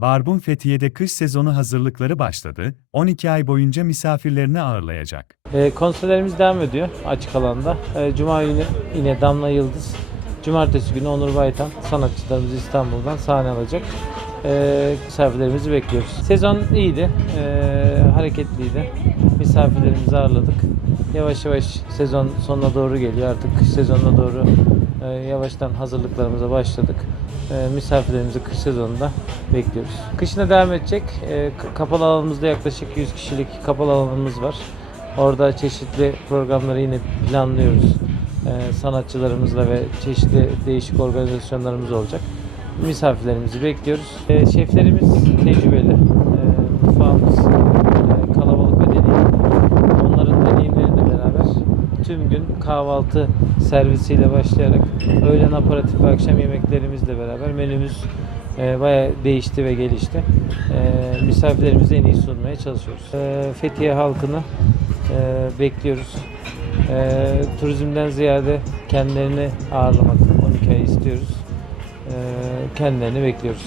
Barbun Fethiye'de kış sezonu hazırlıkları başladı, 12 ay boyunca misafirlerini ağırlayacak. E, konserlerimiz devam ediyor açık alanda. E, Cuma günü yine Damla Yıldız. Cumartesi günü Onur Baytan sanatçılarımız İstanbul'dan sahne alacak. E, misafirlerimizi bekliyoruz. Sezon iyiydi, e, hareketliydi. Misafirlerimizi ağırladık. Yavaş yavaş sezon sonuna doğru geliyor. Artık kış sezonuna doğru e, yavaştan hazırlıklarımıza başladık. E, misafirlerimizi kış sezonunda bekliyoruz. Kışına devam edecek. E, kapalı alanımızda yaklaşık 100 kişilik kapalı alanımız var. Orada çeşitli programları yine planlıyoruz. Ee, sanatçılarımızla ve çeşitli değişik organizasyonlarımız olacak. Misafirlerimizi bekliyoruz. Ee, şeflerimiz tecrübeli. Tüm gün kahvaltı servisiyle başlayarak öğlen aparatif ve akşam yemeklerimizle beraber menümüz e, bayağı değişti ve gelişti. E, misafirlerimize en iyi sunmaya çalışıyoruz. E, Fethiye halkını e, bekliyoruz. E, turizmden ziyade kendilerini ağırlamak 12 ay istiyoruz. E, kendilerini bekliyoruz.